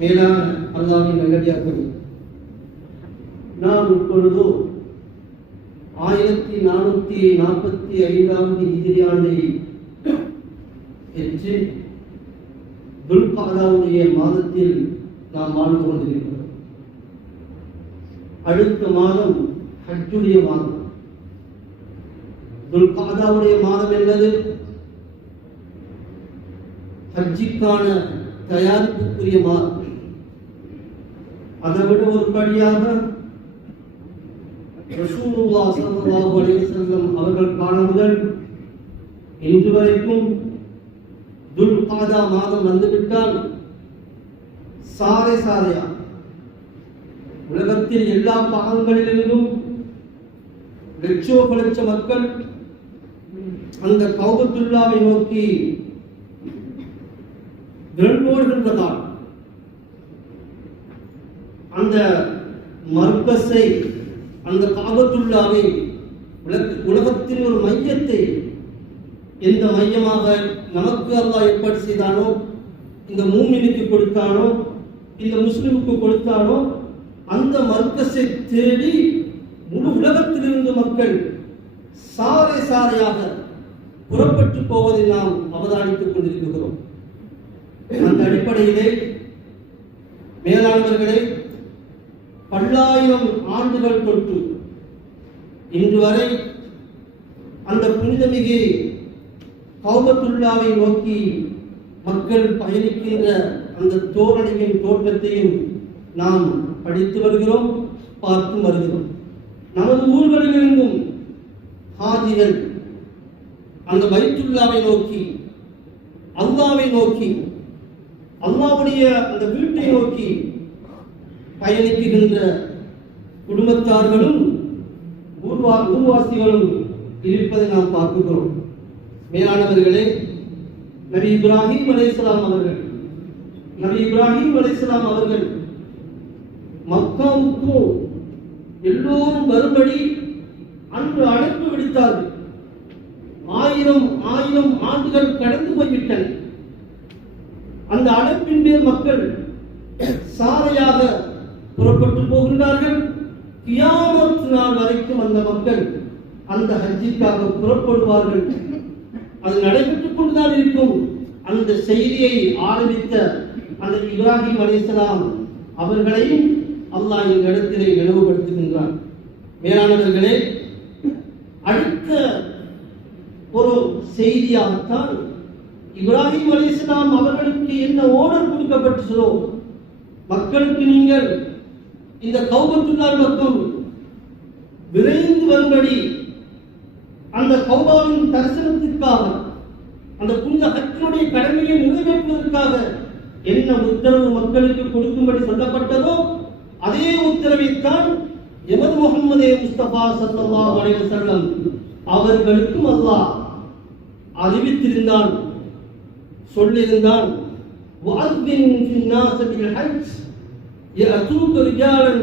மேலான அல்லாஹ்வின் நல்லடியார்களே, நாம் இப்பொழுது 1445 ஹிஜ்ரி ஆண்டை எற்றி துல்காதாவுடைய மாதத்தில் நாம் வாழ்ந்து கொண்டிருக்கிறோம். அடுத்த மாதம் ஹஜ்ஜுடைய மாதம். துல்காதாவுடைய மாதம் என்பது ஹஜ்ஜிக்கான தயாரிப்புக்குரிய மாதம். அதை விட ஒரு படியாக ரசூலுல்லாஹ் ஸல்லல்லாஹு அலைஹி வஸல்லம் அவர்கள் காலம் முதல் இன்று வரைக்கும் துல்காதா மாதம் வந்துவிட்டால் சாரை சாரையா உலகத்தில் எல்லா பாகங்களிலிருந்தும் லட்ச மக்கள் அந்த கௌபத்துல்லாவை நோக்கி விரண்டோடுகின்றதால் அந்த மர்கஸை, அந்த காபத்துல்லாவை, உலகத்தின் ஒரு மையத்தை, எந்த மையமாக நமக்கு அல்லாஹ் ஏற்பாடு செய்தானோ, இந்த மூமினுக்கு கொடுத்தானோ, இந்த முஸ்லிமுக்கு கொடுத்தானோ, அந்த மர்கஸை தேடி முழு உலகத்திலிருந்து மக்கள் சாரை சாரையாக புறப்பட்டு போவதை நாம் அவதானித்துக் கொண்டிருக்கிறோம். அந்த அடிப்படையிலே மேலானவர்களே, பல்லாயிரம் ஆண்டுகள் தொட்டு இன்று வரை அந்த புனிதமிகு கௌபத்துல்லாவை நோக்கி மக்கள் பயணிக்கின்ற அந்த தோரணையின் தோற்றத்தையும் நாம் படித்து வருகிறோம், பார்த்து வருகிறோம். நமது ஊர்களிலிருந்தும் ஹாஜிகள் அந்த பைத்துல்லாவை நோக்கி, அல்லாவை நோக்கி, அல்லாவுடைய அந்த வீட்டை நோக்கி பயணிக்கின்ற குடும்பத்தார்களும் ஊர்வாசிகளும் இருப்பதை நாம் பார்க்கிறோம். மேலானவர்களே, நபி இப்ராஹிம் அலைஹிஸ்ஸலாம் அவர்கள் மக்காவுக்கு எல்லோரும் வரும்படி அன்று அழைப்பு விடுத்தார்கள். 1000 ஆண்டுகள் கடந்து போய்விட்டன. அந்த அழைப்பின் பேர் மக்கள் சாரையாக புறப்பட்டு போகின்றார்கள். கியாமத் நாள் வரைக்கும் அந்த மக்கள் அந்த ஹஜ்ஜிற்காக புறப்படுவார்கள். அது நடைபெற்றுக் கொண்டுதான் இருக்கும். அந்த செய்தியை ஆரம்பித்த அந்த இப்ராஹிம் அலைஹிஸ்ஸலாம் அவர்களையும் அல்லாஹ் இந்த இடத்திலே நினைவுபடுத்துகின்றார். மேலானவர்களே, அடுத்த ஒரு செய்தியாகத்தான் இப்ராஹிம் அலைஹிஸ்ஸலாம் அவர்களுக்கு என்ன ஓர்டர் கொடுக்கப்பட்டதோ, மக்களுக்கு நீங்கள் இந்த கௌபத்துல்லா பக்கம் விரைந்து வரும்படி, அந்த கௌபாவின் தரிசனத்திற்காக, அந்த புனித ஹஜ்ஜுடைய கடமையை நிறைவேற்றுவதற்காக என்ன உத்தரவு மக்களுக்கு கொடுக்கும்படி சொல்லப்பட்டதோ அதே உத்தரவைத்தான் எமது முஹம்மதே முஸ்தபா ஸல்லல்லாஹு அலைஹி வஸல்லம் அவர்களுக்கும் அல்லாஹ் அறிவித்திருந்தான், சொல்லியிருந்தான். வஅذின் ஃபின்னாஸி பில் ஹஜ் யஅதூக ரிஜாலன்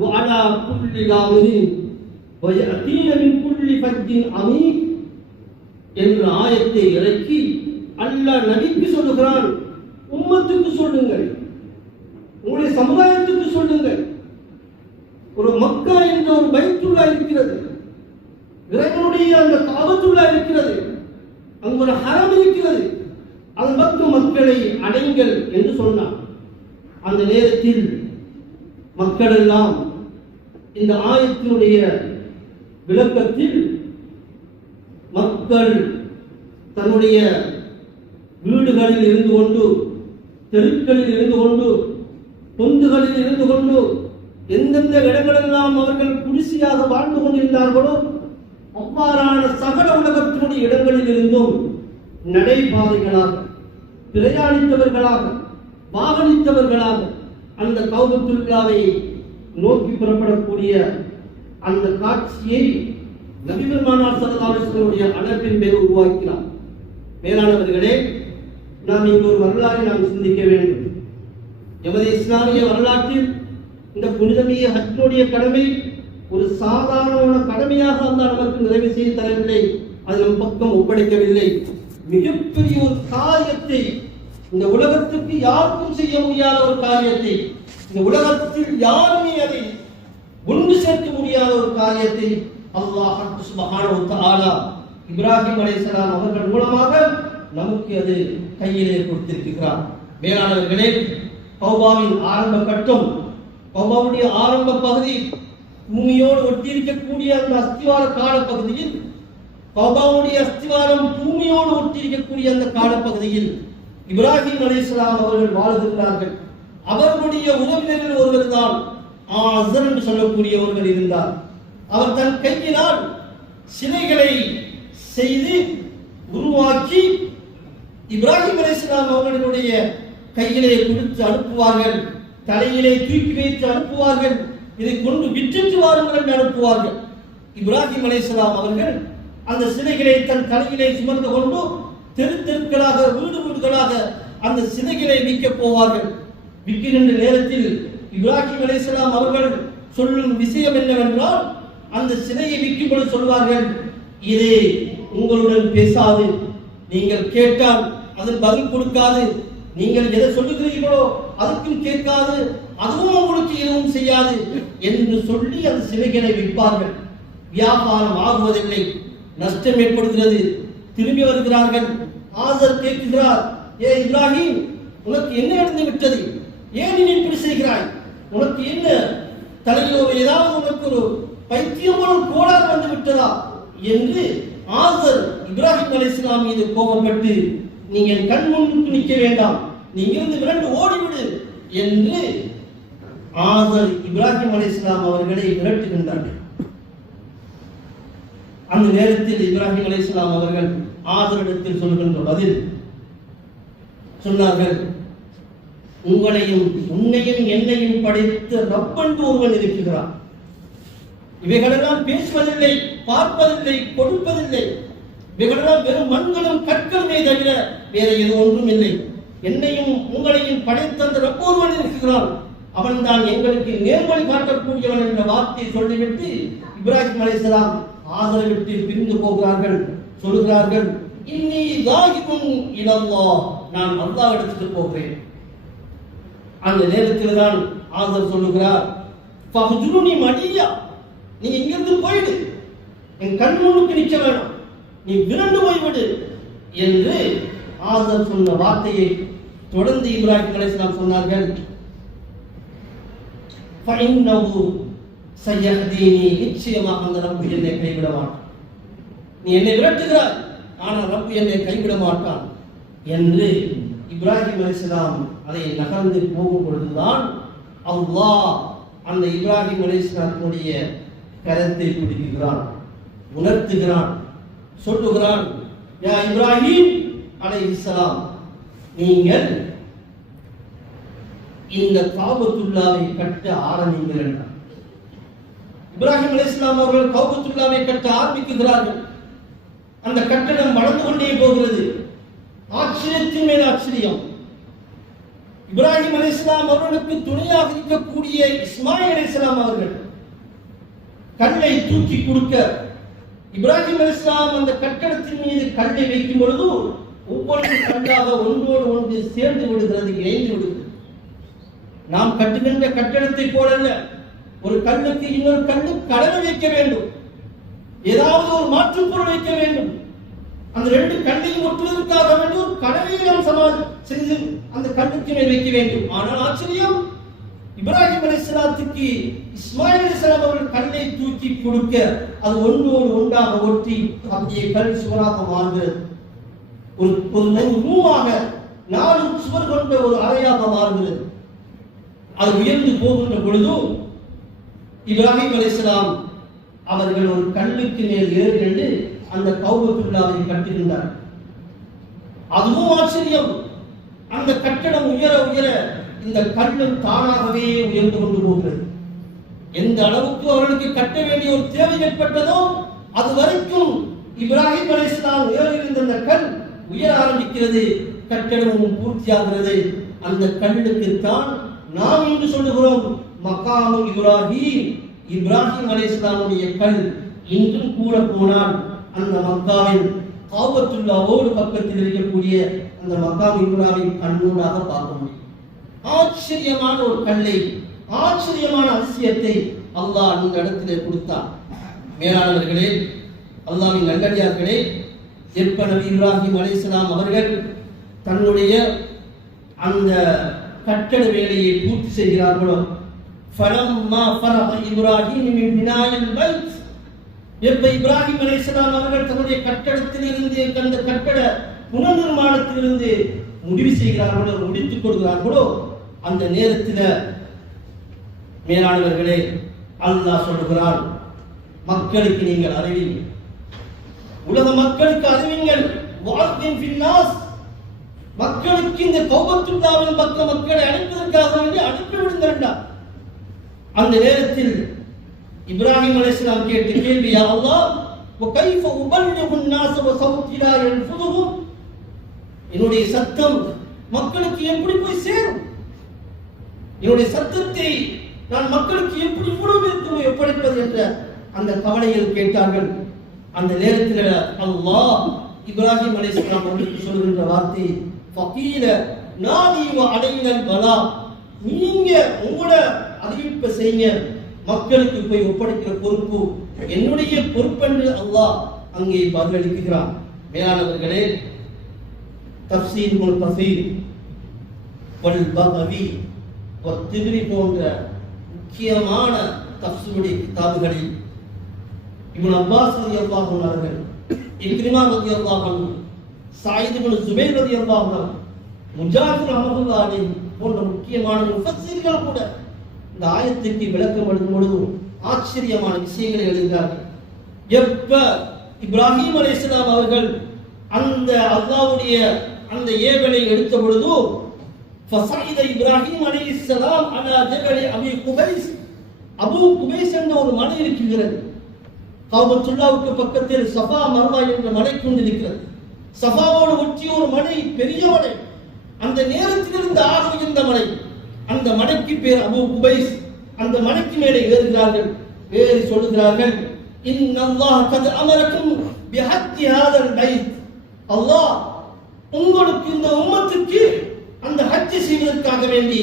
வஅலா குல்லி லாமிரின் வயஅதீன மின் குல்லி ஃபஜ்ஜின் அமீக் என்ற ஆயத்தை இறக்கி அல்லாஹ் நபிக்கு சொல்லுகிறான், உம்மத்துக்கு சொல்லுங்கள், உங்களுடைய சமுதாயத்துக்கு சொல்லுங்கள். ஒரு மக்கா என்ற ஒரு பைத்துல்லா இருக்கிறது, இறைவனுடைய அந்த காபத்துல்லா இருக்கிறது, அங்கு ஒரு ஹரம் இருக்கிறது, அதன் பக்கம் மக்களை அடைங்கள் என்று சொன்னார். அந்த நேரத்தில் மக்கள் எல்லாம் இந்த ஆயத்தினுடைய விளக்கத்தில் மக்கள் தன்னுடைய வீடுகளில் இருந்து கொண்டு, தெருக்களில் இருந்து கொண்டு, பொந்துகளில் இருந்து கொண்டு, எந்தெந்த இடங்களெல்லாம் அவர்கள் குடிசையாக வாழ்ந்து கொண்டிருந்தார்களோ அவ்வாறான சகல உலகத்தினுடைய இடங்களில் இருந்தும் நடைபாதைகளாக, பிரயாணித்தவர்களாக, வாகனித்தவர்களாக அந்த கௌபத்துல்லாவை நோக்கி புறப்படக்கூடிய அந்த காட்சியை நபி பெருமானார் ஸல்லல்லாஹு அலைஹி வஸல்லம் அழைப்பின் பேர் உருவாக்கினார். மேலானவர்களே, நாம் இங்கு ஒரு வரலாறை நாம் சிந்திக்க வேண்டும். எமது இஸ்லாமிய வரலாற்றில் இந்த புனிதமிய ஹஜ்ஜுடைய கடமை ஒரு சாதாரண கடமையாக அல்லாஹ் நமக்கு நிறைவு செய்து தரவில்லை, அது நம் பக்கம் ஒப்படைக்கவில்லை. மிகப்பெரிய ஒரு காரியத்தை இந்த உலகத்துக்கு யாருக்கும் செய்ய முடியாத ஒரு காரியத்தை, இந்த உலகத்தில் யாருமே அதை ஒன்று சேர்க்க முடியாத ஒரு காரியத்தை அல்லாஹ் சுப்ஹானஹு வ தஆலா இப்ராஹிம் அலைஹிஸ்ஸலாம் அவர்கள் மூலமாக நமக்கு அது கையிலே கொடுத்திருக்கிறார். மேலானவர்களே, கௌபாவின் ஆரம்ப கட்டம், கௌபாவுடைய ஆரம்ப பகுதி, பூமியோடு ஒட்டியிருக்கக்கூடிய அந்த அஸ்திவார காலப்பகுதியில், கௌபாவுடைய அஸ்திவாரம் பூமியோடு ஒட்டியிருக்கக்கூடிய அந்த காலப்பகுதியில் இப்ராஹிம் அலைஹிஸ்ஸலாம் அவர்கள் வாழ்கிறார்கள். அவர்களுடைய உறவினர்கள் ஒருவர் தான் ஆஸர் என்று சொல்லக்கூடிய ஒருவர் இருந்தார். அவர் தன் கையினால் சிலைகளை செய்து உருவாக்கி இப்ராஹிம் அலைஹிஸ்ஸலாம் அவர்களுடைய கையிலே கொடுத்து அனுப்புவார்கள், தலையிலே தூக்கி வைத்து அனுப்புவார்கள், இதை கொண்டு விற்றுட்டு வாருங்கள் என்று அனுப்புவார்கள். இப்ராஹிம் அலைஹிஸ்ஸலாம் அவர்கள் அந்த சிலைகளை தன் தலையிலே சுமந்து கொண்டு தெரு தெருக்களாக, வீடு வீடுகளாக அந்த சிலைகளை விற்க போவார்கள். விற்கின்ற நேரத்தில் இப்ராஹிம் அலைஹிஸ்ஸலாம் அவர்கள் சொல்லும் விஷயம் என்னவென்றால், அந்த சிலையை விற்கும் பொழுது சொல்வார்கள், இது உங்களுடன் பேசாது, நீங்கள் கேட்டால் அது பதில் கொடுக்காது, நீங்கள் எதை சொல்லுகிறீர்களோ அதுக்கும் கேட்காது, அதுவும் உங்களுக்கு எதுவும் செய்யாது என்று சொல்லி அந்த சிலைகளை விற்பார்கள். வியாபாரம் ஆகுவதில்லை, நஷ்டம் ஏற்படுகிறது. திரும்பி வருகிறார்கள். ஆஸர் கேட்கிறார், ஏ இப்ராஹிம், உனக்கு என்ன நடந்து விட்டது? ஏன் நீ இப்படி செய்கிறாய்? உனக்கு என்ன தலையிலோ ஏதாவது உனக்கு ஒரு பைத்தியமான கோளாறு வந்து விட்டதா என்று ஆஸர் இப்ராஹிம் அலைஹிஸ்ஸலாம் மீது கோபப்பட்டு, நீங்கள் கண் முன்னுக்கு நிற்க வேண்டாம், நீங்க இருந்து விரண்டு ஓடிவிடு என்று ஆஸர் இப்ராஹிம் அலைஹிஸ்ஸலாம் அவர்களை விரட்டுகின்றார்கள். அந்த நேரத்தில் இப்ராஹிம் அலைஹிஸ்ஸலாம் அவர்கள் ஆஸரிடத்தில் சொல்கின்ற பதில் சொன்னார்கள், உங்களையும் உன்னையும் என்னையும் படைத்த ரப்பென்று ஒருவன் இருக்கிறான். இவைகளெல்லாம் பேசுவதில்லை, பார்ப்பதில்லை, கொடுப்பதில்லை. இவைகளெல்லாம் வெறும் மண்களும் கற்களுமே தவிர வேற எது ஒன்றும் இல்லை. என்னையும் உங்களையும் படைத்த அந்த ரப்ப ஒருவன் இருக்கிறான், அவன் தான் எங்களுக்கு நேர்வழி காட்டக்கூடியவன் என்ற வார்த்தையை சொல்லிவிட்டு இப்ராஹிம் அலைஹிஸ்ஸலாம் ஆஸரை விட்டு பிரிந்து போகிறார்கள். சொல்கிறார்கள், இன்னி தாஹிபுன் இலல்லாஹ், நான் அல்லாஹ் இடத்துக்கு போகிறேன். அந்த நேரத்தில் தான் ஆஸர் சொல்லுகிறார், ஃபஹ்ஜுருனி மலியா, நீ இங்கிருந்து போயிடு, என் கண் முன்னுக்கு நிற்க வேண்டாம், நீ விரண்டு போய்விடு என்று ஆஸர் சொன்ன வார்த்தையை தொடர்ந்து இப்ராஹிம் அலைஹிஸ்ஸலாம் சொன்னார்கள், ஃபஇன்னஹு சயஹ்தீனி, நிச்சயமாக அந்த ரப்பு என்னை கைவிட மாட்டான். நீ என்னை விரட்டுகிறாய், ஆனால் ரப்பு என்னை கைவிட மாட்டான் என்று இப்ராஹிம் அலைஹிஸ்ஸலாம் அதை நகர்ந்து போகும் பொழுதுதான் அல்லாஹ் அந்த இப்ராஹிம் அலைஹிஸ்ஸலாமுடைய கரத்தை பிடிக்கிறான், உணர்த்துகிறான், சொல்லுகிறான், யா இப்ராஹிம் அலைஹிஸ்ஸலாம், நீங்கள் இந்த காபத்துல்லாவை கட்ட ஆரம்பிங்கள் என்றார். இப்ராஹிம் அலைஹிஸ்ஸலாம் அவர்கள் காபத்துல்லாவை கட்ட ஆரம்பிக்கிறார்கள். அந்த கட்டடம் வளர்ந்து கொண்டே போகிறது. ஆச்சரியத்தின் மேல் ஆச்சரியம். இப்ராஹிம் அலைஹிஸ்ஸலாம் அவர்களுக்கு துணையாக இருக்கக்கூடிய இஸ்மாயில் அலைஹிஸ்ஸலாம் அவர்கள் கல்லை தூக்கி கொடுக்க, இப்ராஹிம் அலைஹிஸ்ஸலாம் அந்த கட்டடத்தின் மீது கல்லை வைக்கும் பொழுது ஒவ்வொரு கல்லாக ஒன்றோடு ஒன்று சேர்ந்து விடுகிறது, இணைந்து விடுகிறது. நாம் கட்டுகின்ற கட்டடத்தை போலல்ல, ஒரு கல்லுக்கு இன்னொரு கல்லு கடமை வைக்க வேண்டும், ஏதாவது ஒரு மாற்றுப் பொருள் வைக்க வேண்டும். அந்த ரெண்டு கல்லையும் ஒட்டுவதற்காக வேண்டிய ஒரு கடமையை நாம் செய்து அந்த கல்லுக்கு மேல் வைக்க வேண்டும். ஆனால் ஆச்சரியம், இப்ராஹிம் அலைஹிஸ்ஸலாத்துக்கு இஸ்மாயில் அலைஹிஸ்ஸலாம் அவர்கள் கல்லை தூக்கி கொடுக்க அது ஒன்றோடு ஒன்றாக ஒட்டி அப்படியே கல் சுவராக மாறுகிறது. ஒரு ரூமாக 4 சுவர் கொண்ட ஒரு அறையாக மாறுகிறது. அது உயர்ந்து போகின்ற பொழுது இப்ராஹிம் அலைஹிஸ்ஸலாம் அவர்கள் ஒரு கல்லுக்கு மேல் ஏறி நின்று அந்த கௌபத்துல்லாவை கட்டுகின்றார். அதுவும் ஆச்சரியம், அந்த கட்டடம் உயர உயர இந்த கல்லும் தானாகவே உயர்ந்து கொண்டு போகிறது. எந்த அளவுக்கு அவர்களுக்கு கட்ட வேண்டிய ஒரு தேவை ஏற்பட்டதோ அது வரைக்கும் இப்ராஹிம் அலைஹிஸ்ஸலாம் ஏறியிருந்த அந்த கல் உயர ஆரம்பிக்கிறது, கட்டடமும் பூர்த்தியாகிறது. அந்த கல்லுக்கு தான் நாம் இன்று சொல்லுகிறோம் மகாமு இப்ராஹிம். இப்ராஹிம் அலைஹிஸ்ஸலாமுடைய கல் இன்றும் கூட போனால் அந்த மக்காவின் காபத்துல்லாவோடு பக்கத்தில் இருக்கக்கூடிய அந்த மக்காம் இப்ராஹிம் கண்ணூடாக பார்க்க முடியும். ஆச்சரியமான ஒரு கல்லை, ஆச்சரியமான அதிசயத்தை அல்லாஹ் அந்த இடத்திலே கொடுத்தார். மேலானவர்களே, அல்லாஹ்வின் நல்லடியார்களே, எப்ப நபி இப்ராஹிம் அலைஹிஸ்ஸலாம் அவர்கள் தன்னுடைய அந்த கட்டட வேலையை பூர்த்தி செய்கிறார்களோ, ஃபலம்மா ஃபரஹ இப்ராஹிம் மின் பினாயில் பைத், எப்ப இப்ராஹிம் அலைஹிஸ்ஸலாம் அவர்கள் தன்னுடைய கட்டடத்திலிருந்து அந்த கட்டட புனர்நிர்மாணத்திலிருந்து முடிவு செய்கிறார்களோ, முடித்துக் கொள்கிறார்களோ, அந்த நேரத்தில் மேலானவர்களே அல்லாஹ் சொல்லுகிறான், மக்களுக்கு நீங்கள் அறிவிங்க, உலக மக்களுக்கு அறிவிங்கள், வாக்கின் ஃபின்னாஸ், மக்களுக்கு இந்த கௌபத்துல்லாவின் பக்கம் மக்களை அழைப்பதற்காக வேண்டி அனுப்பிவிடுங்கள். அந்த நேரத்தில் இப்ராஹிம் அலைஹிஸ்ஸலாம் கேட்ட கேள்வி, யா அல்லாஹ் وكيف أبلغ الناس وصوتي لا ينفذهم, என்னுடைய சத்தம் மக்களுக்கு எப்படி போய் சேரும், என்னுடைய சத்தத்தை நான் மக்களுக்கு எப்படி உணவு ஒப்படைப்பது என்ற அந்த கவலையில் கேட்டார்கள். அந்த நேரத்தில் அல்லாஹ் இப்ராஹிம் அலைஹிஸ்ஸலாம் அவர்களுக்கு சொல்கின்ற வார்த்தை, ஃபகீல நாதி வ அலைனல் பலா, நீங்க உங்களோட அறிவிப்பை செய்யுங்க, மக்களுக்கு போய் ஒப்படைக்கிற பொறுப்பு என்னுடைய பொறுப்பென்று அல்லாஹ் அங்கே பதிலளிக்கிறார். மேலானவர்களே, தஃப்சீர் இப்னுல் கஸீர் வல் பகவி வ திப்ரி போன்ற முக்கியமான தஃப்சீருடைய கிதாபுகளில் இப்னு அப்பாஸ் ரலியல்லாஹு அன்ஹு அவர்கள், இக்ரிமா ரலியல்லாஹு அன்ஹு, சயீத் இப்னு ஜுபைர் ரலியல்லாஹு அன்ஹு, முஜாஹித் ரஹ்மத்துல்லாஹி அலைஹி போன்ற முக்கியமான முஃபஸ்ஸிர்கள் கூட இந்த ஆயத்துக்கு விளக்கம் எழுதும் பொழுது ஆச்சரியமான விஷயங்களை எழுதுகிறார்கள். எப்ப இப்ராஹிம் அலைஹிஸ்ஸலாம் அவர்கள் அந்த அல்லாஹ்வுடைய அந்த ஏவலை எடுத்த பொழுது, ஃபஸைத இப்ராஹிம் அலைஹிஸ்ஸலாம் அலா ஜபல் அபி குபைஸ், அபூ குபைஸ் என்ற ஒரு மலை இருக்கிறது. காபத்துல்லாவுக்கு பக்கத்தில் சஃபா மர்வா என்ற மலை கொண்டிருக்கிறது. சஃபாவோடு ஒட்டிய ஒரு மலை, பெரிய மலை, அந்த நேரத்தில் இருந்த ஆக உயர்ந்த மலை, அந்த மலைக்கு பேர் அபூ குபைஸ். அந்த மலைக்கு மேலே ஏறுகிறார்கள். ஏறி சொல்லுகிறார்கள், இன்னல்லாஹ் கத் அமரக்கும் பிஹஜ்ஜி ஹாதல் பைத், அல்லாஹ் உங்களுக்கு இந்த உம்மத்துக்கு அந்த ஹஜ் செய்வதற்காக வேண்டி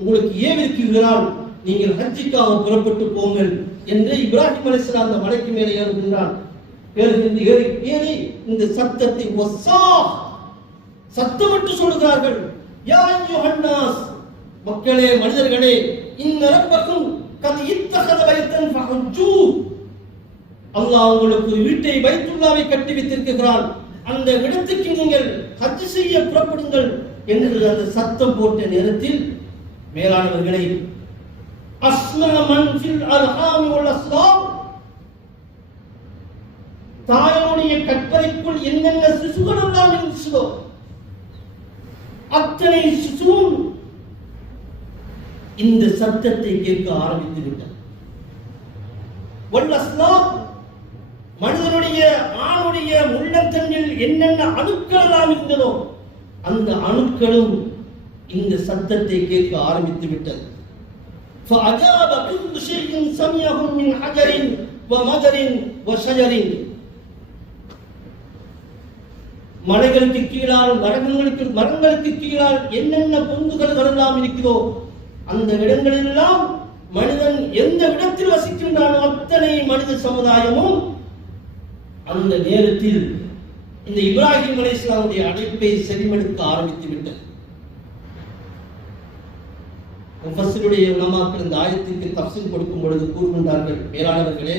உங்களுக்கு ஏவிருக்கிறான், நீங்கள் ஹஜ்ஜுக்காக புறப்பட்டு போங்கள் என்று இப்ராஹிம் அலைஹிஸ்ஸலாம் அந்த மலைக்கு மேலே ஏறுகின்றான். ஏறி இந்த சத்தத்தை சத்தமிட்டு சொல்லுகிறார்கள், யா அய்யுஹன் நாஸ், மக்களே, மனிதர்களே, இன்ன ரப்பக்கும் கத் இத்தகத பைத்தன் ஃபஹஜ்ஜூ, அல்லாஹ் உங்களுக்கு ஒரு வீட்டை பைத்துல்லாவை கட்டி வைத்திருக்கிறான், அந்த இடத்துக்கு நீங்கள் ஹஜ் செய்ய புறப்படுங்கள் என்று அந்த சத்தம் போட்ட நேரத்தில் மேலானவர்களை அஸ்மா மன் ஃபில் அர்ஹாம் வல் அஸ்லாம், தாயோடைய கற்பனைக்குள் என்னென்ன சிசுகள் எல்லாம் இருந்துச்சோ அத்தனை சிசுவும் இந்த சத்தத்தை கேட்க ஆரம்பித்து விட்டது. வல் அஸ்லாம், மனிதனுடைய ஆணுடைய உள்ளத்தண்டில் என்னென்ன அணுக்கள் எல்லாம் இருந்ததோ அந்த அணுக்களும் இந்த சத்தத்தை கேட்க ஆரம்பித்து விட்டது. فَأَجَابَ كُلُّ شَيْءٍ سَمِعَهُ مِنْ حَجَرٍ وَمَدَرٍ وَشَجَرٍ, மலைகளுக்கு கீழால் மரங்களுக்கு கீழால் என்னென்ன பொந்துகள் எல்லாம் இருக்கிறதோ அந்த இடங்களெல்லாம் மனிதன் எந்த இடத்தில் வசிக்கின்றானோ அத்தனை மனித சமுதாயமும் அந்த நேரத்தில் இந்த இப்ராஹிம் அலைஹிஸ்ஸலாமுடைய அழைப்பை செவிமடுக்க ஆரம்பித்து விட்டது. முஃபஸ்ஸிருடைய உலமாக்கள் இந்த ஆயத்துக்கு தஃப்சீர் கொடுக்கும் பொழுது கூறுகின்றார்கள், மேலானவர்களே,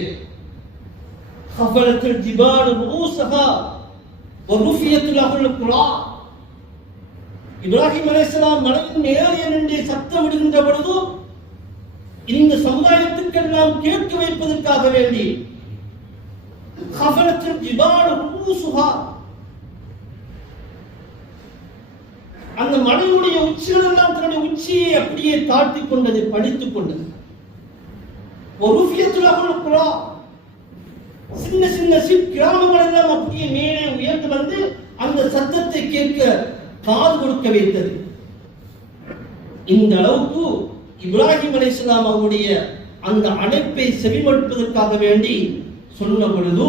ஹஃபலத்துல் ஜிபால் ரூஸஹா வ ருஃபியத் லஹுல் குலா, இப்ராஹிம் அலைஹிஸ்ஸலாம் மலையின் மேலே நின்று சத்தம் விடுகின்ற பொழுது இந்த சமுதாயத்துக்கெல்லாம் கேட்க வைப்பதற்காக வேண்டி ஹஃபலத்துல் ஜிபால் ரூஸஹா, அந்த மலையுடைய உச்சிகள் எல்லாம் தன்னுடைய உச்சியை அப்படியே தாழ்த்திக் கொண்டது, பணித்துக் கொண்டது. சின்ன சின்ன கிராமங்கள் எல்லாம் அப்படியே மேலே உயர்ந்து வந்து அந்த சத்தத்தை கேட்க காது கொடுக்க வைத்தது. இந்த அளவுக்கு இப்ராஹிம் அலைஹிஸ்ஸலாம் அவருடைய அந்த அழைப்பை செவிமடுப்பதற்காக வேண்டி சொன்ன பொழுது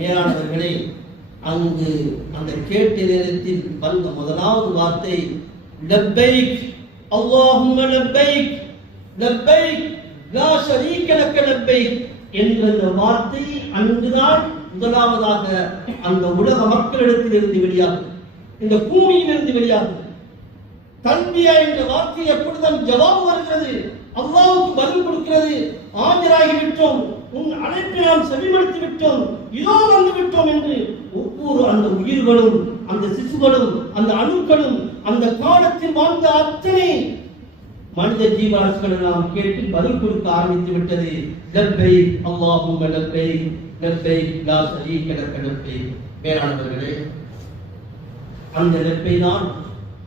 மேலானவர்களே, அங்கு அந்த கேட்ட நேரத்தில் வந்த முதலாவது வார்த்தை லப்பைக் அல்லாஹும்ம லப்பைக் லப்பைக் லா ஷரீக லக லப்பைக் என்ற வார்த்தை அன்றுதான் முதலாவதாக அந்த உலக மக்களிடத்திலிருந்து வெளியாகும், இந்த பூமியிலிருந்து வெளியாகும். தன்பியா என்ற வார்த்தை எப்பொழுதும் ஜவாப் வருகிறது, அல்லாஹ்வுக்கு பதில் கொடுக்கிறது. ஆஜராகி விட்டோம், உன் அழைப்பை நாம் செவிமடுத்து விட்டோம், இதோ வந்து விட்டோம் என்று ஒவ்வொரு அந்த உயிர்களும் அந்த சிசுகளும் அந்த அணுக்களும் அந்த காலத்தில் வாழ்ந்த அத்தனை மனித ஜீவராசிகளை நாம் கேட்டு பதில் கொடுக்க ஆரம்பித்து விட்டது. லப்பைக் அல்லாஹும்ம லப்பைக் லப்பைக் லா ஷரீக லக லப்பைக். மேலானவர்களே, அந்த லப்பை தான்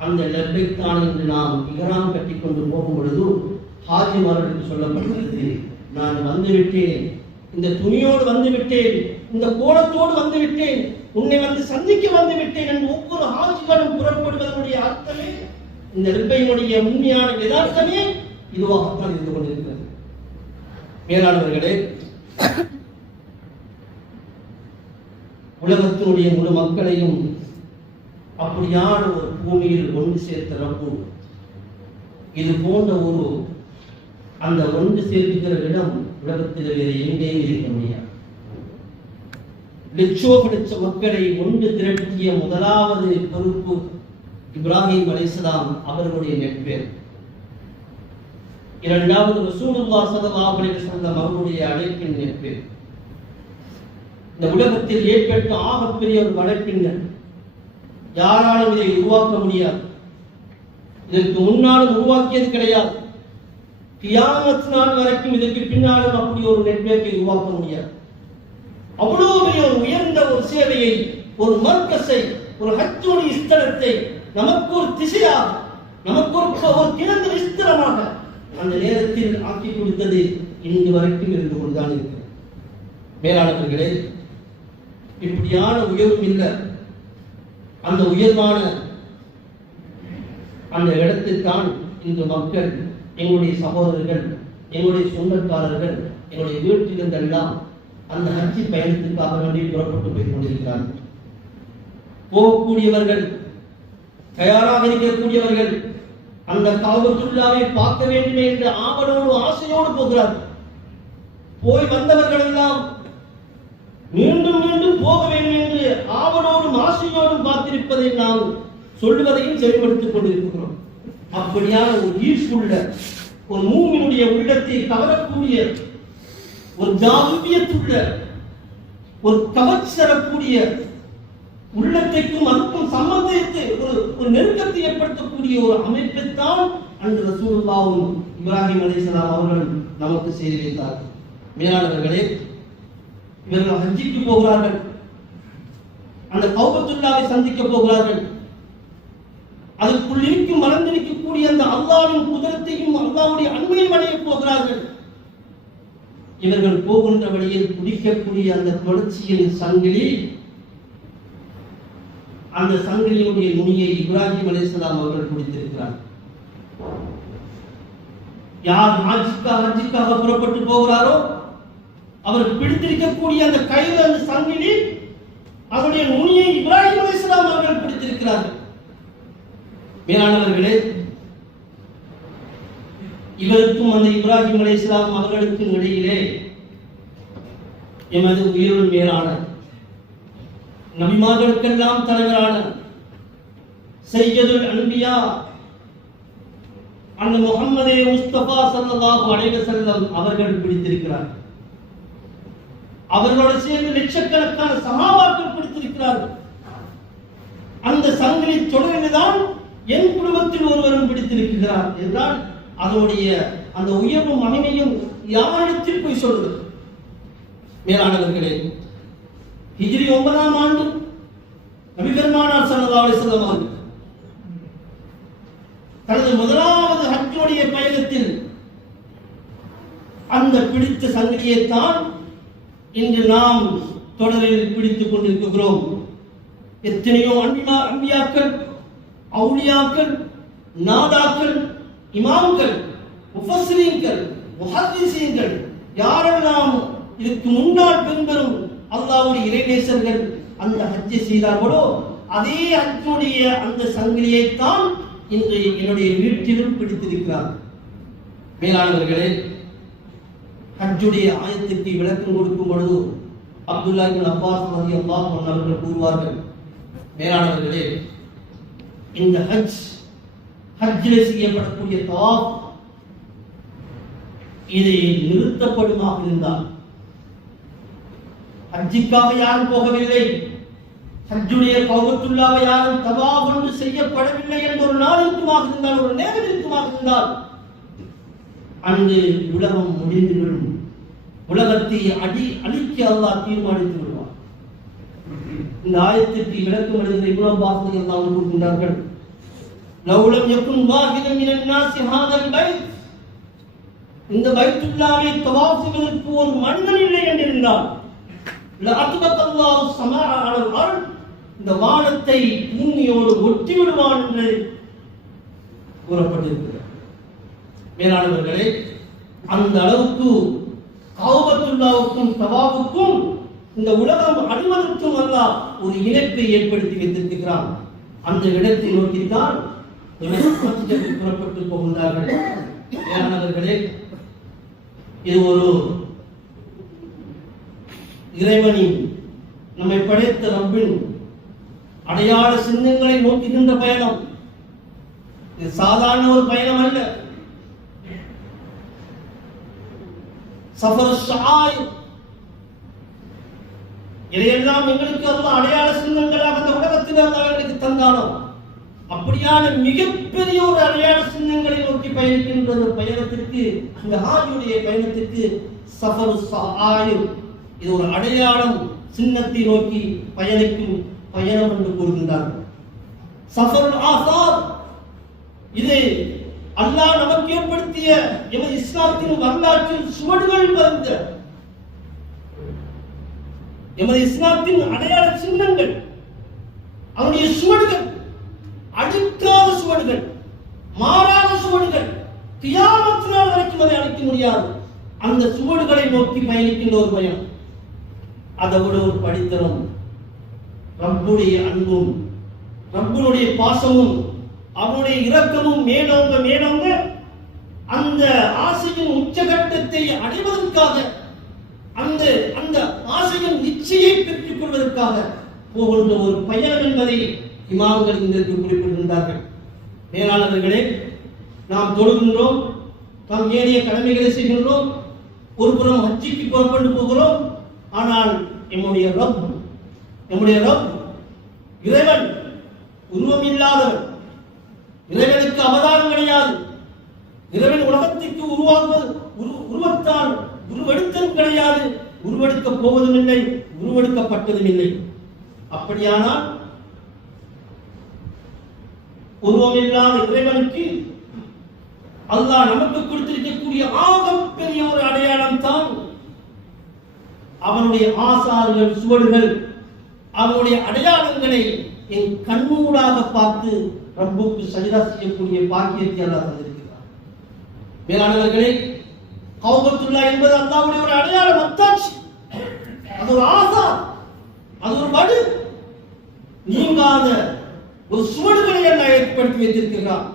அந்த லப்பைக் தான் என்று நாம் இஹ்ராம் கட்டிக் கொண்டு போகும் பொழுது ஹாஜிமார்களுக்கு சொல்லப்படுகிறது, நான் வந்துவிட்டேன், இந்த துணியோடு வந்து விட்டேன், இந்த கோலத்தோடு வந்து விட்டேன், உன்னை வந்து சந்திக்க வந்து விட்டேன் என்று ஒவ்வொரு ஹாஜிகளும் புறப்படுவதனுடைய அர்த்தமே, இந்த லப்பையினுடைய உண்மையான யதார்த்தமே இதுவாகத்தான் இருந்து கொண்டிருக்கிறது. மேலானவர்களே, உலகத்தினுடைய முழு மக்களையும் அப்படியான ஒரு பூமியில் ஒன்று சேர்த்த ரப்பு இது போன்ற ஒரு அந்த ஒன்று சேர்க்கிற இடம் உலகத்தில் வேறு எங்கேயும் இருக்க முடியாது. லட்ச மக்களை ஒன்று திரட்டிய முதலாவது பொறுப்பு இப்ராஹிம் அலைஹிஸ்ஸலாம் அவர்களுடைய நெட்பேர். இரண்டாவது ரசூலுல்லாஹ் ஸல்லல்லாஹு அலைஹி வஸல்லம் அவர்களுடைய அழைப்பின் நெட்பேர். இந்த உலகத்தில் ஏற்பட்ட ஆகப்பெரிய ஒரு வழக்கினர், யாராலும் இதை உருவாக்க முடியாது, இதற்கு முன்னாலும் உருவாக்கியது கிடையாது, கியாமத் நாள் வரைக்கும் இதற்கு பின்னாலும் அப்படி ஒரு நெட்வொர்க்கை உருவாக்க முடியாது. அவ்வளவு பெரிய ஒரு உயர்ந்த ஒரு சேவையை, ஒரு மர்க்கஸை, ஒரு ஹஜ்ஜுடைய ஸ்தலத்தை நமக்கு ஒரு திசையாக, நமக்கு ஒரு திறந்த விஸ்தரமாக அந்த நேரத்தில் ஆக்கி கொடுத்தது இன்று வரைக்கும் இருந்து கொண்டுதான் இருக்கிறது. மேலாளர்களே, இப்படியான உயர்வும் இல்லை, அந்த உயர்வான அந்த இடத்தில்தான் இன்று மக்கள், எங்களுடைய சகோதரர்கள், எங்களுடைய சொந்தக்காரர்கள், எங்களுடைய வீட்டிலிருந்தெல்லாம் அந்த ஹஜ்ஜி பயணத்திற்காக வேண்டி புறப்பட்டு போய் கொண்டிருக்கிறார்கள். போகக்கூடியவர்கள், தயாராக இருக்கக்கூடியவர்கள் அந்த காபத்துல்லாவை பார்க்க வேண்டுமே என்ற ஆவலோடு ஆசையோடு போகிறார்கள். போய் வந்தவர்கள் எல்லாம் மீண்டும் மீண்டும் போக வேண்டும் என்று ஆவலோடும் ஆசையோடும் பார்த்திருப்பதை நாம் சொல்லுவதையும் செயல்படுத்திக் கொண்டிருக்கிறோம். அப்படியான ஒரு ஈர்ப்புள்ள, ஒரு மூமினுடைய உள்ளத்தை கவரக்கூடிய, ஒரு ஜாவியத்துள்ள, ஒரு கவர்ச்சியரக்கூடிய, உள்ளத்தைக்கும் அதுக்கும் சம்பந்தத்தை ஒரு நெருக்கத்தை ஏற்படுத்தக்கூடிய ஒரு அமைப்பைத்தான் அன்று ரசூலுல்லாஹ் இப்ராஹிம் அலைஹிஸ்ஸலாம் அவர்கள் நமக்கு செய்து வைத்தார்கள். மேலானவர்களே, இவர்கள் ஹஜ்ஜிக்கு போகிறார்கள், அந்த கௌபத்துல்லாவை சந்திக்க போகிறார்கள். அதற்குள் இருக்கும் மலர்ந்திருக்கக்கூடிய அந்த அல்லாஹ்வின் குதிரத்தையும் அல்லாஹ்வுடைய அன்பையும் அடைய போகிறார்கள். இவர்கள் போகின்ற வழியில் குடிக்கக்கூடிய அந்த தொடர்ச்சியின் சங்கிலி, அந்த சங்கிலியுடைய நுனியை இப்ராஹிம் அலைஹிஸ்ஸலாம் அவர்கள் குடித்திருக்கிறார். யார் ஹஜ்ஜிக்காக புறப்பட்டு போகிறாரோ அவர் பிடித்திருக்கக்கூடிய அந்த கயிறு, அந்த சங்கிலி, அவருடைய நுனியை இப்ராஹிம் அலைஹிஸ்ஸலாம் அவர்கள் பிடித்திருக்கிறார்கள். மேலானவர்களே, இவருக்கும் அந்த இப்ராஹிம் அலைஹிஸ்ஸலாம் அவர்களுக்கும் இடையிலே எமது உயிரின் மேலான நபிமார்களுக்கெல்லாம் தலைவரான சையதுல் அன்பியா அந்த முஹம்மதே முஸ்தபா ஸல்லல்லாஹு அலைஹி வஸல்லம் அவர்கள் பிடித்திருக்கிறார். அவர்களோடு சேர்ந்து லட்சக்கணக்கான சஹாபாக்கள் பிடித்திருக்கிறார்கள். அந்த சங்கிலி தொடரில்தான் என் குடும்பத்தில் ஒருவரும் பிடித்திருக்கிறார் என்றால் அதனுடைய அந்த உயர்வும் மகிமையும் யாரிடத்தில் போய் சொல்வது? மேலானவர்களே, ஹிஜ்ரி 9ஆம் ஆண்டு நபி பெருமானார் ஸல்லல்லாஹு அலைஹி வஸல்லம் அவர்கள் தனது முதலாவது ஹஜ்ஜுடைய பயணத்தில் அந்த பிடித்த சங்கிலியைத்தான் இன்று நாம் தொடரில் பிடித்துக் கொண்டிருக்கிறோம். எத்தனையோ அன்பியாக்கள், அவுலியாக்கள், நாதாக்கள், இமாம்கள், முஃபஸ்ஸிரீன்கள், முஹத்திஸீன்கள், யாரெல்லாம் இதற்கு முன்னால் பின்பெறும் அல்லாஹ்வுடைய இறைநேசர்கள், அந்த ஹஜ்ஜை செய்தார்களோ அதே ஹஜ்ஜுடைய அந்த சங்கிலியைத்தான் இன்று என்னுடைய வீட்டிலும் பிடித்திருக்கிறார். மேலானவர்களே, ஹஜ்ஜுடைய ஆயத்துக்கு விளக்கம் கொடுக்கும் பொழுது அப்துல்லா இப்னு அப்பாஸ் ரலியல்லாஹு அன்ஹு அவர்கள் கூறுவார்கள், மேலானவர்களே, இந்த ஹஜ்ஜிலே செய்யப்படக்கூடிய தவாஃப் இது நிறுத்தப்படுமாக இருந்தால், ஹஜ்ஜிக்காக யாரும் போகவில்லை, ஹஜ்ஜுடைய கௌபத்துல்லாவை யாரும் தவாஃப் ஒன்று செய்யப்படவில்லை என்ற ஒரு நாளுக்குமாக இருந்தால், ஒரு நேரத்திற்குமாக இருந்தால், அங்கு உலகம் முடிந்துவிடும். உலகத்தை அழிக்க அல்லாஹ் தீர்மானித்து விடுவார். இந்த ஆயத்திற்கு விளக்கம் எழுதுகிற இப்னு அப்பாஸ் ரலியல்லாஹு அன்ஹு கூறுகின்றார்கள், லவ்லம் யகுன் வாஹிதன் மினன் நாஸி ஹாதல் பைத், இந்த பைத்துல்லாவை தவாஃப் செய்வதற்கு ஒரு மனிதன் இல்லை என்றிருந்தால், லஅத்பத்தல்லாஹு ஸமாஅ அலல் அர்த், இந்த வானத்தை பூமியோடு ஒட்டி விடுவான் என்று கூறப்பட்டிருக்கிறது. மேலானவர்களே, அந்த அளவுக்கு கௌபத்துல்லாவுக்கும் தவாஃபுக்கும் இந்த உலகம் அழிவதற்கும் அல்லாஹ் ஒரு இணைப்பை ஏற்படுத்தி வைத்திருக்கிறான். அந்த இடத்தை நோக்கித்தான் புறப்பட்டு போகின்றார்கள். மேலானவர்களே, இது ஒரு இறைவனின், நம்மை படைத்த ரப்பின் அடையாள சின்னங்களை நோக்குகின்ற பயணம். இது சாதாரண ஒரு பயணம் அல்ல. சஃபர் ஷாய், இதையெல்லாம் எங்களுக்கு அல்லாஹ் அடையாள சின்னங்களாக அந்த உலகத்தில் அல்லாஹ் எங்களுக்கு தந்தானோ, அப்படியான மிகப்பெரிய ஒரு அடையாள சின்னங்களை நோக்கி பயணிக்கின்ற ஒரு பயணத்திற்கு, இந்த ஹாஜுடைய பயணத்திற்கு சஃபர் ஷாய், இது ஒரு அடையாளம் சின்னத்தை நோக்கி பயணிக்கும் பயணம் என்று கூறுகின்றார்கள். சஃபர் ஆசார், இது அல்லாஹ் நமக்கு ஏற்படுத்திய எமது இஸ்லாத்தின் வரலாற்றில் சுவடுகள் பதிந்த எமது இஸ்லாத்தின் அடையாள சின்னங்கள், அவருடைய சுவடுகள், அழிக்காத சுவடுகள், மாறாத சுவடுகள், கியாமத் நாள் வரைக்கும் அதை அழிக்க முடியாது. அந்த சுவடுகளை நோக்கி பயணிக்கின்ற ஒரு பயணம். அதை விட ஒரு படித்தரம், ரப்புடைய அன்பும் ரப்புடைய பாசமும் அவனுடைய இரக்கமும் மேலோங்க அந்த ஆசையின் உச்சகட்டத்தை அடைவதற்காக, அந்த அந்த ஆசையின் நிச்சயை பெற்றுக் கொள்வதற்காக போகின்ற ஒரு பயணம் என்பதை இமாம்கள் இங்கு குறிப்பிடுகின்றார்கள். மேலாளர்களே, நாம் தொழுகின்றோம், நாம் ஏனைய கடமைகளை செய்கின்றோம், ஒரு புறம் ஹஜ்ஜிக்கு புறப்பட்டு போகிறோம். ஆனால் நம்முடைய ரப் இறைவன் உருவம் இல்லாதவன், இறைவனுக்கு அவதாரம் கிடையாது. இறைவன் உலகத்திற்கு உருவத்தால் உருவெடுத்ததும் கிடையாது, உருவெடுக்க போவதும் இல்லை, உருவெடுக்கப்பட்டதும் இல்லை. அப்படியானால் உருவமில்லாத இறைவனுக்கு அல்லாஹ் நமக்கு கொடுத்திருக்கக்கூடிய ஆகப்பெரிய ஒரு அடையாளம் தான் அவனுடைய ஆசார்கள், சுவடுகள். அவனுடைய அடையாளங்களை என் கண்மூடாக பார்த்து ரப்புக்கு சஜதா செய்யக்கூடிய பாக்கியத்தை அல்லாஹ் தந்திருக்கிறார். மேலானவர்களே, கௌபத்துல்லா என்பது அல்லாஹ்வுடைய ஒரு அடையாளம், அத்தாட்சி. அது ஒரு ஆசார், அது ஒரு வடு, நீங்காத ஒரு சுவடுகளை அல்லாஹ் ஏற்படுத்தி வைத்திருக்கிறார்.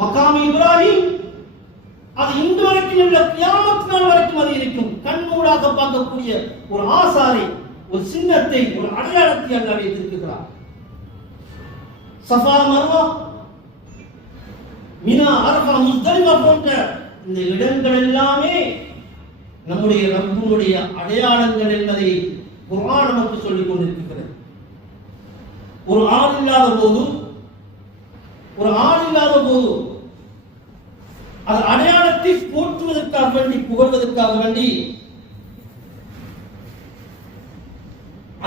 மகாம் இப்ராஹிம், அது இன்று வரைக்கும் உள்ள கியாமத் நாள் வரைக்கும் அது இருக்கும். கண்மூடாக பார்க்கக்கூடிய ஒரு ஆசாரை, ஒரு சின்னத்தை, ஒரு அடையாளத்தை அல்லாஹ் வைத்திருக்கிறார். Safa, Marwa, Mina, Arafah, Muzdalifah போன்ற இந்த இடங்கள் எல்லாமே நம்முடைய ரப்புடைய அடையாளங்கள் என்பதை குர்ஆன் நமக்கு சொல்லிக் கொண்டிருக்கிறது. ஒரு ஆள் இல்லாத போது அது அடையாளத்தை போற்றுவதற்காக வேண்டி, புகழ்வதற்காக வேண்டி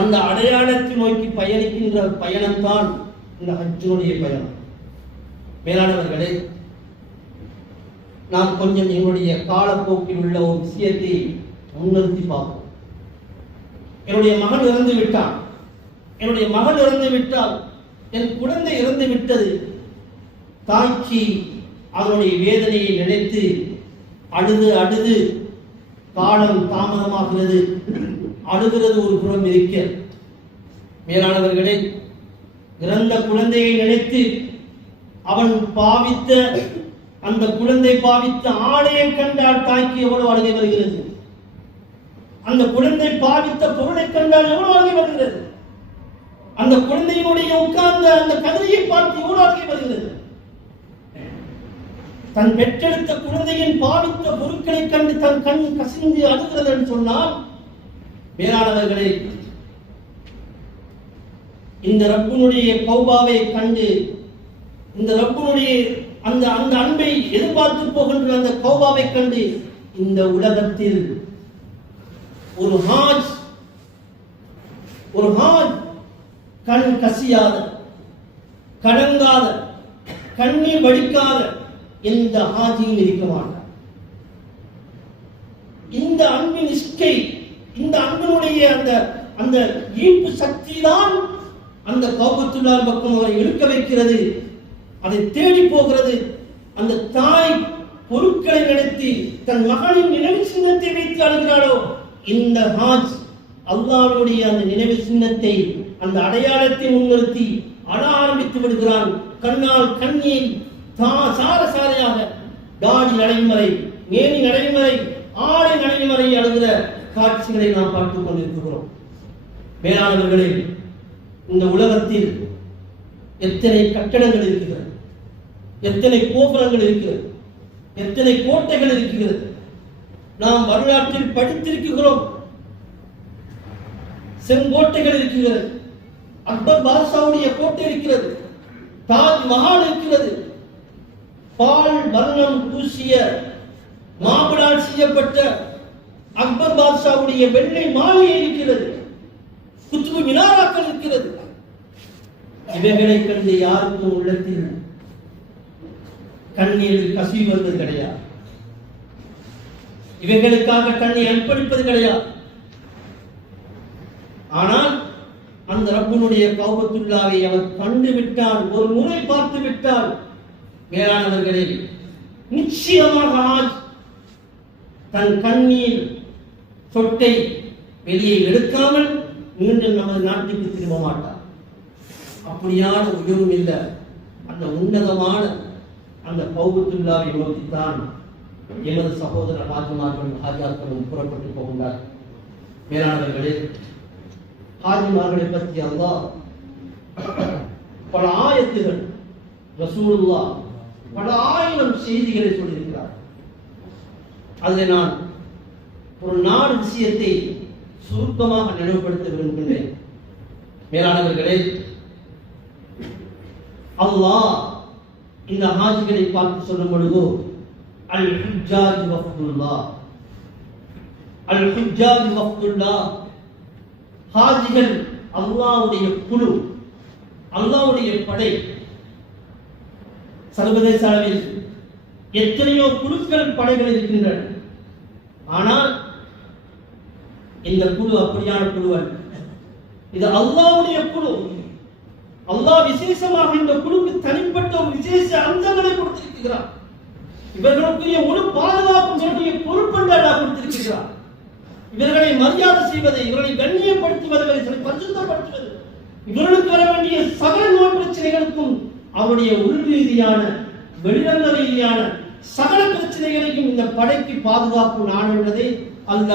அந்த அடையாளத்தை நோக்கி பயணிக்கின்ற பயணம்தான் இந்த ஹஜ்ஜுடைய பயணம். மேலானவர்களே, நாம் கொஞ்சம் என்னுடைய காலப்போக்கில் உள்ள ஒரு விஷயத்தை முன்னிறுத்தி பார்ப்போம். என்னுடைய மகன் இறந்து விட்டான், என்னுடைய மகன் இறந்து விட்டால், என் குழந்தை இறந்து விட்டது. தாய்க்கு அதனுடைய வேதனையை நினைத்து அழுது காலம் தாமதமாகிறது, அழுகிறது ஒரு புறம் இருக்க, மேலானவர்களே, இறந்த குழந்தையை நினைத்து அவன் பாவித்த அந்த குழந்தை பாவித்த ஆடையை கண்டால் தாய்க்கு எவ்வளவு அழுகை வருகிறது. அந்த குழந்தை பாவித்த பொருளை கண்டால் எவ்வளவு அழுகை வருகிறது. அந்த குழந்தையினுடைய உட்கார்ந்த அந்த கதிரையை பார்த்து எவ்வளவு அழுகை வருகிறது. தன் பெற்றெடுத்த குழந்தையின் பாவித்த பொருட்களை கண்டு தன் கண் கசிந்து அழுகிறது என்று சொன்னால், மேலானவர்களே, இந்த ரப்புனுடைய கௌபாவை கண்டு இந்த ரப்புனுடைய அந்த அந்த அன்பை எதிர்பார்த்து போகின்ற அந்த கௌபாவை கண்டு இந்த உலகத்தில் ஒரு ஹாஜ் கண் கசியாத, கடங்காத, கண்ணீர் வடிக்காத எந்த ஹாஜியும் இருக்க மாட்டார். இந்த அன்பின் இஸ்கை, இந்த அன்பினுடைய அந்த அந்த ஈர்ப்பு சக்தி தான் அந்த கௌபத்துல்லாஹ் பக்கம் அவரை இழுக்க வைக்கிறது, அதை தேடி போகிறது. அந்த தாய் பொருட்களை நினைத்து தன் மகனின் நினைவு சின்னத்தை வைத்து அழுகிறாளோ, இந்த ஹாஜ் அல்லாஹ்வுடைய அந்த நினைவு சின்னத்தை, அந்த அடையாளத்தை முன்னிறுத்தி அழ ஆரம்பித்து விடுகிறான். கண்ணால் கண்ணீர் சார சாரையாக தாடி நடைமுறை, மேனி நடைமுறை, ஆடை நடைமுறை அழுகிற காட்சிகளை நாம் பார்த்துக் கொண்டிருக்கிறோம். மேலானவர்களே, இந்த உலகத்தில் எத்தனை கட்டடங்கள் இருக்கிறது, எத்தனை கோபுரங்கள் இருக்கிறது, எத்தனை கோட்டைகள் இருக்கிறது. நாம் வரலாற்றில் படித்திருக்கிறோம். செங்கோட்டைகள் இருக்கிறது, அக்பர் பாதுஷாவுடைய கோட்டை இருக்கிறது, தாஜ் மஹால் இருக்கிறது, பால் வர்ணம் பூசிய மாபுலால் செய்யப்பட்ட அக்பர் பாதுஷாவுடைய வெள்ளை மாளிகை இருக்கிறது, குத்துபு மினாராக்கள் இருக்கிறது. இவைகளை கண்டு யாருக்கும் உள்ளத்தில் கண்ணீர் கசிவு வருவது கிடையாது. இவைகளுக்காக கண்ணை அர்ப்பணிப்பது கிடையாது. ஆனால் அந்த ரப்புனுடைய கௌபத்துல்லாவை அவர் கண்டு விட்டால், ஒரு முறை பார்த்து விட்டால், மேலானவர்களே, நிச்சயமாக தன் கண்ணீர் சொட்டை வெளியே எடுக்காமல் மீண்டும் நமது நாட்டுக்கு திரும்ப மாட்டார். அப்படியான உயர்வும் இல்லை. அந்த உன்னதமான அந்த கௌபத்துல்லாவை நோக்கித்தான் எமது சகோதர ஹாஜிமார்களும் ஹாஜாக்களும் புறப்பட்டு போகின்றார். மேலானவர்களே, ஹாஜிமார்களை பற்றி அல்லாஹ் பல ஆயத்துகள், ரசூலுல்லாஹ் பல ஆயிரம் செய்திகளை சொல்லியிருக்கிறார். அதில் நான் ஒரு 4 விஷயத்தை சுருக்கமாக நினைவுபடுத்த விரும்புகின்றேன். மேலானவர்களே, அல்லாஹ் இந்த ஹாஜிகளை பார்த்து சொல்லும் பொழுது அல் ஹுஜ்ஜாஜ் வஃதுல்லாஹ், அல் ஹுஜ்ஜாஜ் வஃதுல்லாஹ், ஹாஜிகள் அல்லாஹ்வுடைய குழு, அல்லாஹ்வுடைய படை. சர்வதேச அளவில் எத்தனையோ குழுக்கள், படைகள் இருக்கின்றன. ஆனால் இந்த குழு அப்படியான குழு அல்ல. இது அல்லாஹ்வுடைய குழு. அல்லாஹ் விசேஷமாக இந்த குழுக்கு தனிப்பட்ட ஒரு விசேஷ அம்சங்களை கொடுத்திருக்கிறார். இவர்களுக்குரிய முழு பாதுகாப்பு பொறுப்பென்று அல்லாஹ் கொடுத்திருக்கிறார். இவர்களை மரியாதை செய்வதை, இவர்களை கண்ணியப்படுத்துவதை, பரிசுத்தப்படுத்துவது, இவர்களுக்கு வர வேண்டிய சகல நோய் பிரச்சனைகளுக்கும் அவருடைய உள் ரீதியான, வெளிரங்க ரீதியான சகல பிரச்சனைகளையும் இந்த படைக்கு பாதுகாப்பு நாடுவதை அந்த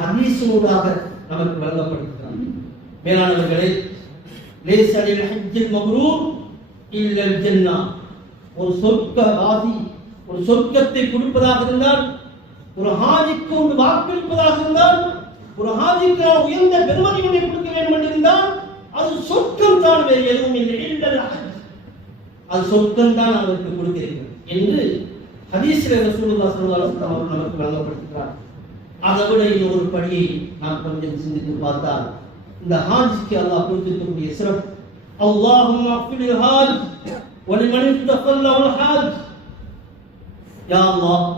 ஹதீஸூடாக நமக்கு வழங்கப்படுகிறார். மேலானவர்களே, லேஸலில் ஹஜ்ஜில் மப்ரூர் இல்லல் ஜன்னah, ஒரு சொர்க்கவாதி, ஒரு சொர்க்கத்தை கொடுப்பதாக இருந்தால், ஒரு ஹாஜிக்கு ஒரு வாக்களிப்பதாக இருந்தால், ஒரு ஹாஜிக்கு உயர்ந்த பெருமதிகளை கொடுக்க வேண்டும் என்றிருந்தால் அது சொர்க்கம் தான், வேறு எதுவும் இல்லை. இல்லல் ஹஜ், அது சொர்க்கம் தான் அவருக்கு கொடுத்திருக்கிறது என்று ஹதீஸில் ரசூலுல்லாஹ் ஸல்லல்லாஹு அலைஹி வஸல்லம் அவர்கள் நமக்கு வழங்கப்படுகிறார். அதை விட இன்னொரு படியை நாம் கொஞ்சம் சிந்தித்து பார்த்தால், இந்த ஹாஜிக்கு அல்லாஹ் கொடுத்திருக்கக்கூடிய சிறப்பு, அல்லாஹும்ம அஃபில் ஹாஜ் வலிமன் தஃல்லல் ஹாஜ், யா அல்லாஹ்,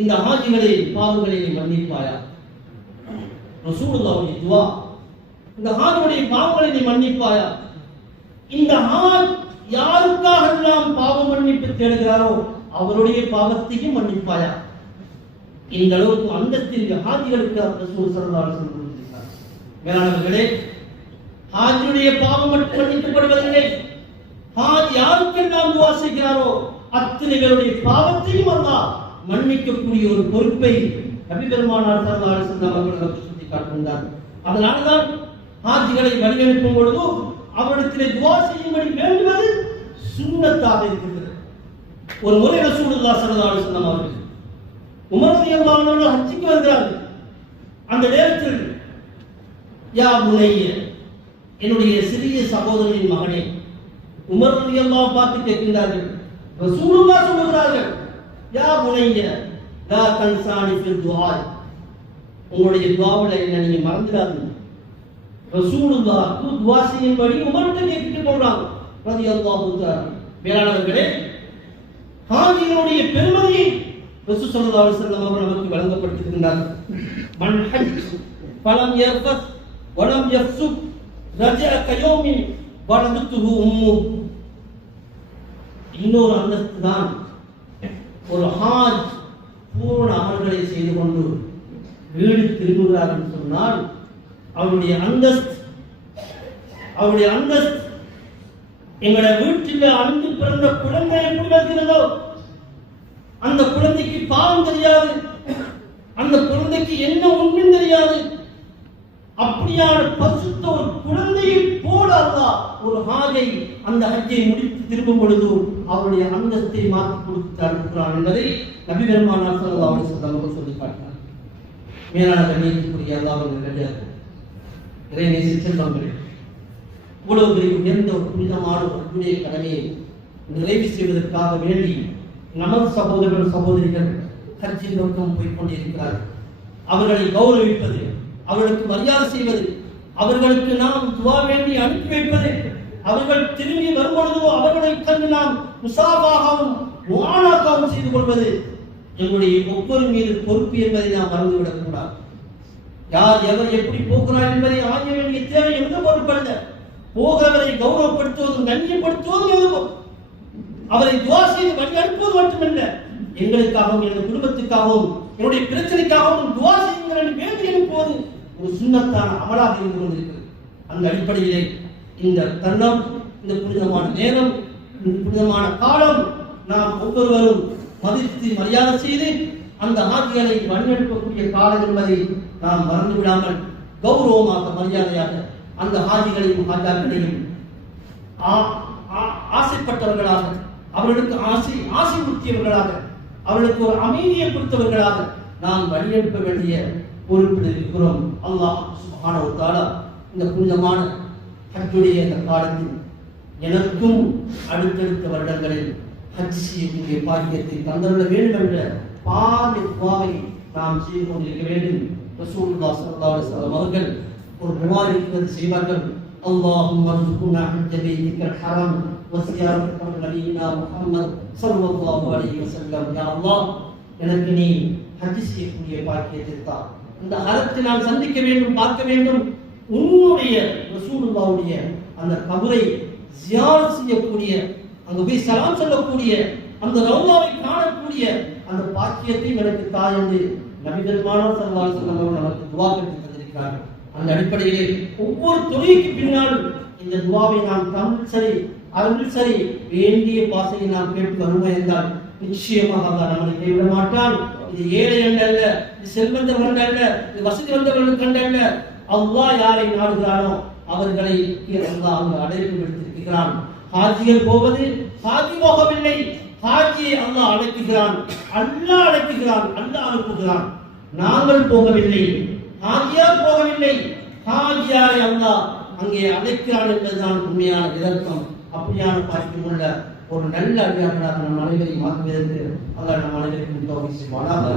இந்த ஹாஜிகளை பாவங்களை நீ மன்னிப்பாயா. ரசூலுல்லாஹ்வுடைய துஆ, இந்த ஹாஜியுடைய பாவங்களை நீ மன்னிப்பாயா. இந்த ஹாஜ் யாருக்காக எல்லாம் பாவ மன்னிப்பு தேடுகிறாரோ அவருடைய பாவத்தையும் மன்னிப்பாயா. இந்த அளவுக்கு அந்தஸ்தில் ஹாஜிகளுக்கு ரசூல் ஸல்லல்லாஹு அலைஹி வஸல்லம் சொல்லியிருக்கிறார். மேலானவர்களே, ஹாஜியுடைய பாவம் மட்டும் மன்னிக்கப்படுவதில்லை. ஹாஜ் யாருக்கெல்லாம் துஆ செய்கிறாரோ அத்தனை பேருடைய பாவத்தையும் அல்லாஹ் மன்னிக்கக்கூடிய ஒரு பொறுப்பை நபி பெருமானார் ஸல்லல்லாஹு அலைஹி வஸல்லம் அவர்கள் சுட்டி காட்டுகின்றார். அதனால்தான் ஹாஜிகளை வழியனுப்பும் பொழுது அவரிடத்திலே துஆ செய்யும்படி வேண்டுவது சுன்னத்தாக இருக்கிறது. ஒரு முறை ரசூலுல்லாஹி ஸல்லல்லாஹு அலைஹி வஸல்லம் அவர்கள் உமர் ரலியல்லாஹு அன்ஹு ஹஜ்ஜுக்கு வருகிறார்கள். அந்த நேரத்தில் யா புனைய, என்னுடைய சிறிய சகோதரனின் மகனே, உமர் ரலியல்லாஹு பார்த்து கேட்கிறார்கள். ரசூலுல்லாஹ் சொல்கிறார்கள், யா புனைய லா தன்சானி ஃபில் துஆ, உங்களுடைய துஆவில் என்ன நீங்க மறந்துடாதீங்க. ரசூலுல்லாஹ் துஆ செய்யும்படி உமர்கிட்ட கேட்டுட்டு போறாங்க ரலியல்லாஹு தஆலா. மேலானவர்களே, ஹாஜிகளுடைய பெருமதியை ரசூல் ஸல்லல்லாஹு அலைஹி வஸல்லம் அவர்கள் நமக்கு வழங்கப்படுத்தியிருக்கிறார்கள். மன் ஹஜ் ஃபலம் யர்ஃபத் வலம் யஃசுக் ரஜஅ கயௌமின் வலதுஹு உம்மு. இன்னொரு அந்தஸ்து தான் ஒரு ஹாஜ் பூர்ண அமல்களை செய்து கொண்டு வீடு திரும்புகிறார் என்று சொன்னால் அவருடைய அந்தஸ்து எங்களுடைய வீட்டில் அன்று பிறந்த குழந்தை எப்படி இருக்கிறதோ, அந்த குழந்தைக்கு பாவம் தெரியாது, அந்த குழந்தைக்கு என்ன உண்மை தெரியாது, அப்படியான பரிசுத்த ஒரு குழந்தையை போல அல்லாஹ் ஒரு ஹாஜை அந்த ஹஜ்ஜை முடித்து திரும்பும் பொழுது அவருடைய அந்தஸ்தை மாற்றி கொடுத்து அனுப்புகிறான் என்பதை நபி பெருமானார் ஸல்லல்லாஹு அலைஹி வஸல்லம் சொல்லி காட்டினார். மேலான கண்ணியத்துக்குரிய அல்லாஹ்வின் இறை நேசித்தவர்களே, இவ்வளவு பெரிய உயர்ந்த ஒரு புனிதமான ஒரு புனித கடமையை நிறைவு செய்வதற்காக வேண்டி நமது சகோதரர்கள் சகோதரிகள் ஹஜ்ஜின் நோக்கம் போய்க் கொண்டிருக்கிறார்கள். அவர்களை கௌரவிப்பது, அவர்களுக்கு மரியாதை செய்வது, அவர்களுக்கு நாம் துஆ வேண்டி அனுப்பி வைப்பது, அவர்கள் திரும்பி வரும்பொழுதோ அவர்களை கண்டு நாம் முசாபாகவும் முஆனாகவும் செய்து கொள்வது எங்களுடைய ஒவ்வொரு மீது பொறுப்பு என்பதை நாம் மறந்துவிடக் கூடாது. யார் எவர் எப்படி போகிறார் என்பதை ஆய வேண்டிய தேவை எந்த பொறுப்பல்ல. போகிறவரை கௌரவப்படுத்துவதும் கண்ணியப்படுத்துவதும் எதுவும், அவரை துஆ செய்து வழி அனுப்புவது மட்டுமல்ல, எங்களுக்காகவும் எங்கள் குடும்பத்துக்காகவும் என்னுடைய பிரச்சனைக்காகவும் துஆ செய்யுங்கள் என்று வேண்டி அனுப்புவது ஒரு சுன்னத்தான அமலாக இருந்து கொண்டிருக்கிறது. அந்த அடிப்படையிலே இந்த தருணம், இந்த புனிதமான நேரம், இந்த புனிதமான காலம் நாம் ஒவ்வொருவரும் மதித்து மரியாதை செய்து அந்த ஹாஜிகளை வழிநடத்தக்கூடிய காலம் என்பதை நாம் மறந்து விடாமல் கௌரவமாக மரியாதையாக அந்த ஹாஜிகளையும் ஹாஜாக்களையும் ஆசைப்பட்டவர்களாக, அவர்களுக்கு ஆசை முத்தியவர்களாக, அவர்களுக்கு ஒரு அமைதியை கொடுத்தவர்களாக நாம் வழியனுப்ப வேண்டிய பொறுப்பில் இருக்கிறோம். அல்லாஹ் சுப்ஹானஹு வ தஆலா இந்த புனிதமான ஹஜ்ஜுடைய இந்த காலத்தில் எனக்கும் அடுத்தடுத்த வருடங்களில் ஹஜ் செய்யக்கூடிய பாக்கியத்தை தந்தருள வேண்டும் என்ற துஆவை நாம் செய்து கொண்டிருக்க வேண்டும். ரசூலுல்லாஹி ஸல்லல்லாஹு அலைஹி வஸல்லம் அவர்கள் ஒரு துஆவை செய்வார்கள். اللهم ارزقنا حج بيتك الحرام وزيارة نبينا محمد صلى الله عليه وسلم. يا الله, எனக்கு நீ ஹஜ் செய்யக்கூடிய பாக்கியத்தை தா. இந்த ஹரத்தை நான் சந்திக்க வேண்டும், பார்க்க வேண்டும். உன்னுடைய ரசூலுல்லாஹ்வுடைய அந்த கபரை ஜியாரத் செய்யக்கூடிய, அங்க போய் சலாம் சொல்லக்கூடிய, அந்த ரவுதாவை காணக்கூடிய அந்த பாக்கியத்தை எனக்கு தா என்று நபி பெருமானார் ஸல்லல்லாஹு அலைஹி வஸல்லம் அவர்கள் நமக்கு துஆ கேட்டு தந்திருக்கிறார்கள். அந்த அடிப்படையிலே ஒவ்வொரு தொழுகைக்கு பின்னாலும் இந்த துஆவை நாம் தமிழ் சரி அருள் சரி வேண்டிய பாசையை நாம் கேட்டு வருவோம் என்றால் நிச்சயமாக அல்லாஹ் நம்மை கைவிட மாட்டான். இது ஏழை அல்ல, இது செல்வந்தவர்கள் அல்ல, இது வசதி வந்தவர்களுக்கு அல்ல. அல்லாஹ் யாரை நாடுகிறானோ அவர்களை அல்லாஹ் அங்கு அழைப்பு விடுத்திருக்கிறான். ஹாஜிகள் போவது ஹாஜி போகவில்லை, ஹாஜியை அல்லாஹ் அழைக்கிறான், அல்லாஹ் அழைக்கிறான், அல்லாஹ் அனுப்புகிறான். நாங்கள் போகவில்லை, ஹாஜியார் போகவில்லை, ஹாஜியாரை அல்லாஹ் அங்கே அழைக்கிறான் என்பதுதான் உண்மையான எதர்த்தம். அப்படியான பாக்கியம் உள்ள ஒரு நல்ல அடியார்களாக நம் அனைவரையும் மாற்றுவதற்கு அல்லாஹ் நம் அனைவருக்கும் தௌஃபீக் செய்வானாக.